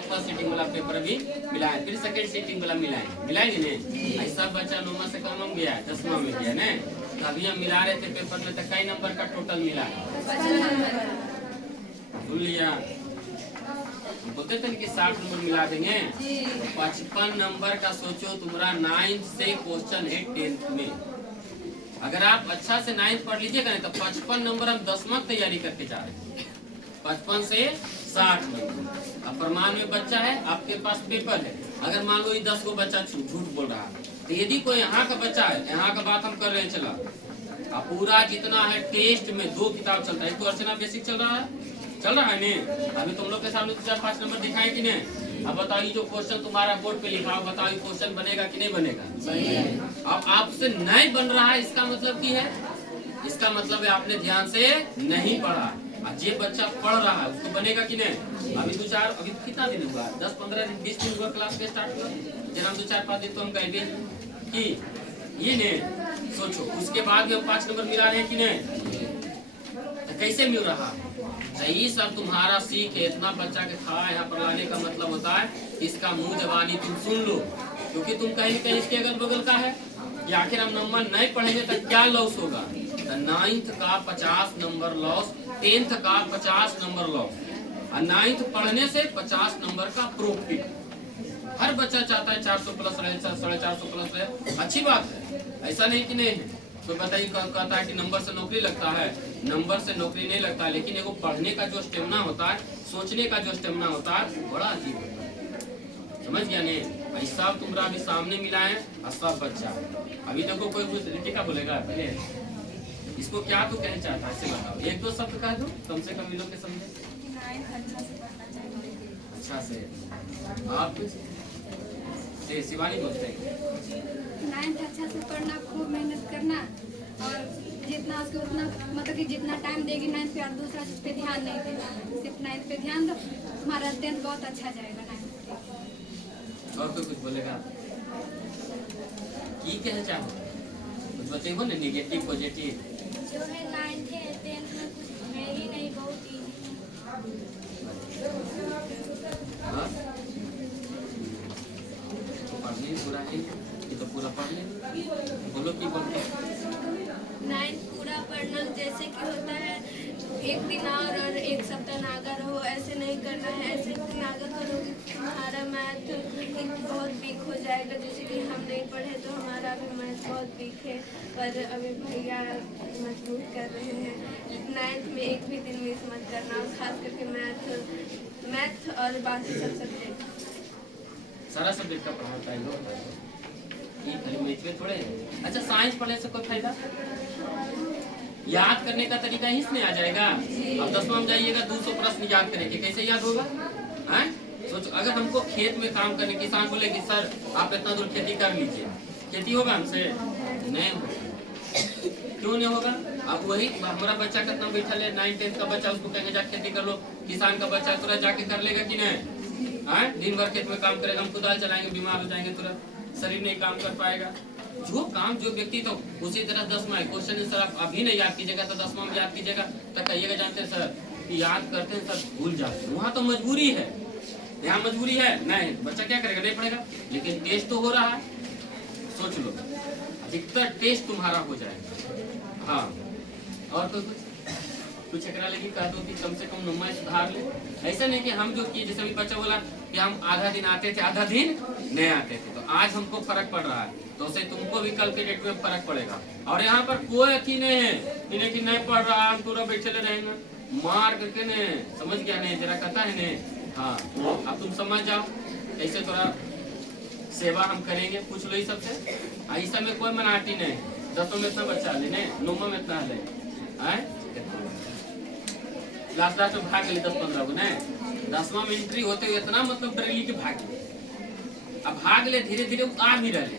First seating वाला paper भी मिलाए, फिर सेकंड सीटिंग वाला मिलाएंगे ने। ऐसा बच्चा 9 से कम गया, 10वां में गया ने। तो अभी हम मिला रहे थे पेपर में, तो कई नंबर का टोटल मिला है? सुन लिया, बोलते थे कि 60 नंबर मिला देंगे। 55 नंबर का सोचो, तुम्हारा 9th से क्वेश्चन है 10th में। अगर आप अच्छा से 9th पढ़ लीजिएगा तो 55 नंबर हम 10वां तैयारी करके जा रहे हैं। 55 से 60 नंबर। अब प्रमाण में बच्चा है, आपके पास पेपर है। अगर मान लो 10 को बच्चा झूठ बोल रहा है, तो यदि कोई यहाँ का बच्चा है, यहाँ का बात हम कर रहे हैं, चला अब पूरा जितना है टेस्ट में 2 किताब चलता है। एक तो अर्चना बेसिक चल रहा है ने। अभी तुम लोग के सामने 4-5 नंबर दिखाए कि नहीं? अब बताइए जो क्वेश्चन तुम्हारा बोर्ड पे लिखा हो, बताइए क्वेश्चन बनेगा कि नहीं बनेगा? अब आपसे नहीं बन रहा है, इसका मतलब की है, इसका मतलब है आपने ध्यान से नहीं पढ़ा। जे बच्चा पढ़ रहा है उसको बनेगा कि नहीं? अभी कितना दिन हुआ? 10-15 दिन 20 दिन हुआ क्लास के स्टार्ट हुआ। जब हम 2-4-5 दिन तो हम कहेंगे कि ये नहीं सोचो। उसके बाद में हम 5 नंबर मिला रहे हैं कि नहीं? तो कैसे मिल रहा है? यही सब तुम्हारा सीख है। इतना बच्चा के खड़ा यहाँ पर लाने का मतलब होता है इसका मुंह जबानी तुम सुन लो, क्योंकि तुम कहीं कहीं इसके अगल बगल का है कि आखिर हम नंबर नहीं पढ़ेंगे तो क्या लॉस होगा। 9th का 50 नंबर लॉस, 10th का 50 नंबर लॉस, और 9th पढ़ने से 50 नंबर का प्रॉफिट। हर बच्चा चाहता है 400 प्लस रहे, 450 प्लस रहे, अच्छी बात है, ऐसा नहीं कि नहीं है। कोई बताइए कहता है कि नंबर से नौकरी लगता है, नंबर से नौकरी नहीं लगता, लेकिन एगो पढ़ने का जो स्टेमिना होता है, सोचने का जो स्टेमिना होता है, बड़ा अजीब होता है। समझ गया नहीं? ऐसा तुम्हारा अभी सामने मिला है और सब बच्चा। अभी देखो कोई कुछ क्या बोलेगा पहले, इसको क्या तो कहना चाहता है, ऐसे बताओ, 1-2 शब्द कह दो, कम से कम लोग के समझे। अच्छा से आप कुछ शिवानी बोलते हैं 9th अच्छा से पढ़ना, खूब मेहनत करना, और जितना उसको उतना मतलब कि जितना टाइम देगी 9th पे, और दूसरा चीज पे ध्यान नहीं देना, सिर्फ 9th पे ध्यान दो, तुम्हारा 10th बहुत अच्छा जाएगा। 9th पे और कोई कुछ बोलेगा? की कहना चाहो कुछ बच्चे हो ना नेगेटिव पॉजिटिव? जो है 9th है 10th में कुछ है ही नहीं, बहुत ही पढ़ने पूरा है, ये तो पूरा पढ़ ले। बोलो की बोलते 9th पूरा पढ़ना जैसे कि होता है, एक दिन और 1 सप्ताह नागा रहो, ऐसे नहीं करना है। ऐसे नागा करोगे तुम्हारा मैथ बहुत वीक हो जाएगा। जैसे कि हम नहीं पढ़े तो हमारा भी मैथ बहुत वीक है, पर अभी भैया मजबूर कर रहे हैं। 9th में एक भी दिन मिस मत करना, खास करके मैथ और बाकी सब सब्जेक्ट। सारा सब्जेक्ट का पढ़ाता है लोग, ये खाली मैथ में थोड़े। अच्छा, साइंस पढ़ने से कोई फायदा? याद करने का तरीका ही इसमें आ जाएगा। अब 10वां में जाइएगा 200 प्रश्न याद करेंगे, कैसे याद होगा? हैं? सोचो, अगर हमको खेत में काम करने, किसान बोले कि सर आप इतना दूर खेती कर लीजिए, खेती होगा हमसे? नहीं होगा। क्यों नहीं होगा? अब वही हमारा बच्चा कितना बैठा है 9th-10th का बच्चा, उसको कहेंगे जा खेती कर लो। किसान का बच्चा तुरंत जाके कर लेगा कि नहीं? दिन भर खेत में काम करेगा, हम कुदाल चलाएंगे, बीमार हो जाएंगे, तुरंत शरीर नहीं काम कर पाएगा। जो काम जो व्यक्ति, तो उसी तरह 10वां क्वेश्चन सर आप अभी नहीं याद कीजिएगा तो 10वां में याद कीजिएगा, तो कहिएगा जानते हैं सर कि याद करते हैं सर भूल जाते हैं। वहाँ तो मजबूरी है, यहाँ मजबूरी है नहीं, बच्चा क्या करेगा? नहीं पढ़ेगा। लेकिन टेस्ट तो हो रहा है, सोच लो अधिकतर टेस्ट तुम्हारा हो जाएगा। हाँ, और तो कुछ एकरा लगी कह दो कि कम से कम नंबर सुधार ले। ऐसा नहीं कि हम जो किए, जैसे अभी बच्चा बोला कि हम आधा दिन आते थे आधा दिन नहीं आते थे, तो आज हमको फर्क पड़ रहा है, तो उससे तुमको भी कल के डेट में फर्क पड़ेगा। और यहाँ पर कोई अथी नहीं है कि नहीं पढ़ रहा, हम पूरा बैठे रहेंगे मार करके ने। समझ गया नहीं? जरा कहता है ने। हाँ, अब तुम समझ जाओ कैसे थोड़ा सेवा हम करेंगे, पूछ लो ही सबसे। ऐसा में कोई मनाटी नहीं। 10वां में इतना बच्चा ले, 9वां में इतना ले, लास्ट में भाग ले 10-15 को नहीं। 10वां में एंट्री होते हुए इतना मतलब डरली के भाग ले। अब भाग ले, धीरे धीरे आ भी रहे,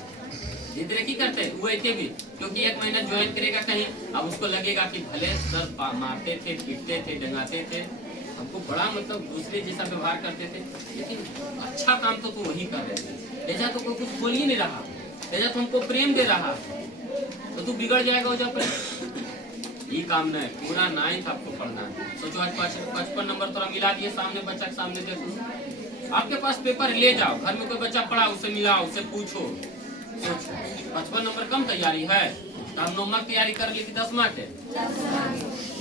धीरे धीरे की करते वो एक भी, क्योंकि 1 महीना ज्वाइन करेगा कहीं, अब उसको लगेगा कि भले सर मारते थे, पीटते थे, डंगाते थे, हमको बड़ा मतलब दूसरे जैसा व्यवहार करते थे, लेकिन अच्छा काम तो तू वही कर रहे थे। ऐसा तो कोई कुछ बोल ही नहीं रहा, ऐसा तो हमको प्रेम दे रहा, तो तू बिगड़ जाएगा वजह पर। ये काम नहीं, पूरा 9th आपको पढ़ना है। सोचो आज 55 नंबर थोड़ा मिला दिए, सामने बच्चा के सामने देखो आपके पास पेपर ले जाओ, घर में कोई बच्चा पढ़ा उससे मिलाओ, उससे पूछो। 55 नंबर कम तैयारी है तो हम 9 की तैयारी कर ली कि 10 के?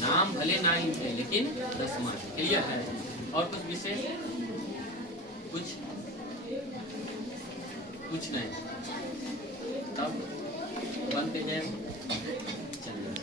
नाम भले ना ही थे लेकिन 10 क्लियर है। और कुछ विशेष कुछ नहीं, तब बनते हैं